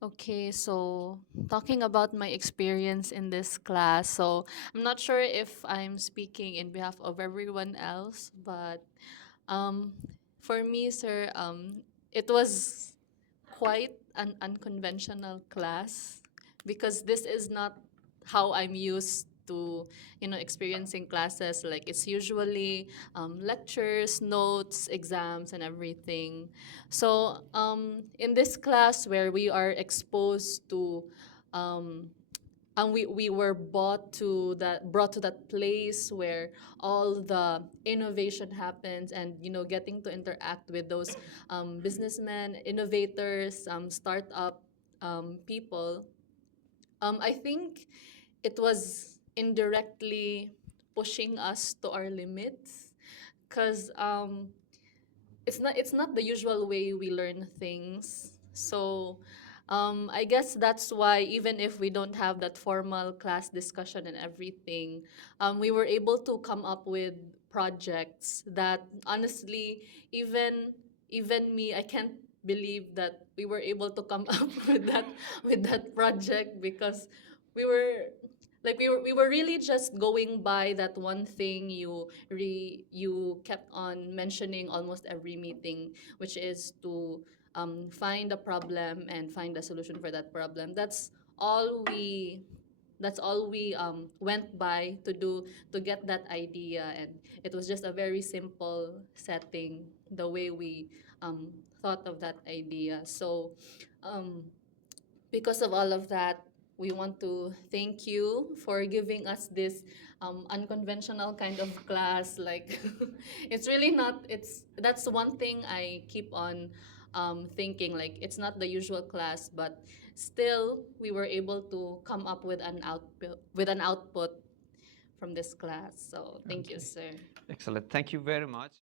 Okay, so talking about my experience in this class, so I'm not sure if I'm speaking in behalf of everyone else, but um, for me, sir, it was quite an unconventional class because this is not how I'm used to, experiencing classes. Like it's usually lectures, notes, exams, and everything. So in this class where we are exposed to um, and we were brought to that place where all the innovation happens, and getting to interact with those businessmen, innovators, startup people. I think it was indirectly pushing us to our limits because it's not the usual way we learn things. So I guess that's why even if we don't have that formal class discussion and everything, we were able to come up with projects that honestly, even even me, I can't believe that we were able to come up with that project because we were we were really just going by that one thing you kept on mentioning almost every meeting, which is to find a problem and find a solution for that problem. That's all we went by to do, to get that idea, and it was just a very simple setting the way we thought of that idea. So um, because of all of that, we want to thank you for giving us this unconventional kind of class. Like, it's really not. It's that's one thing I keep on thinking. Like, it's not the usual class, but still, we were able to come up with an output from this class. So, thank you, Okay, sir. excellent. Thank you very much.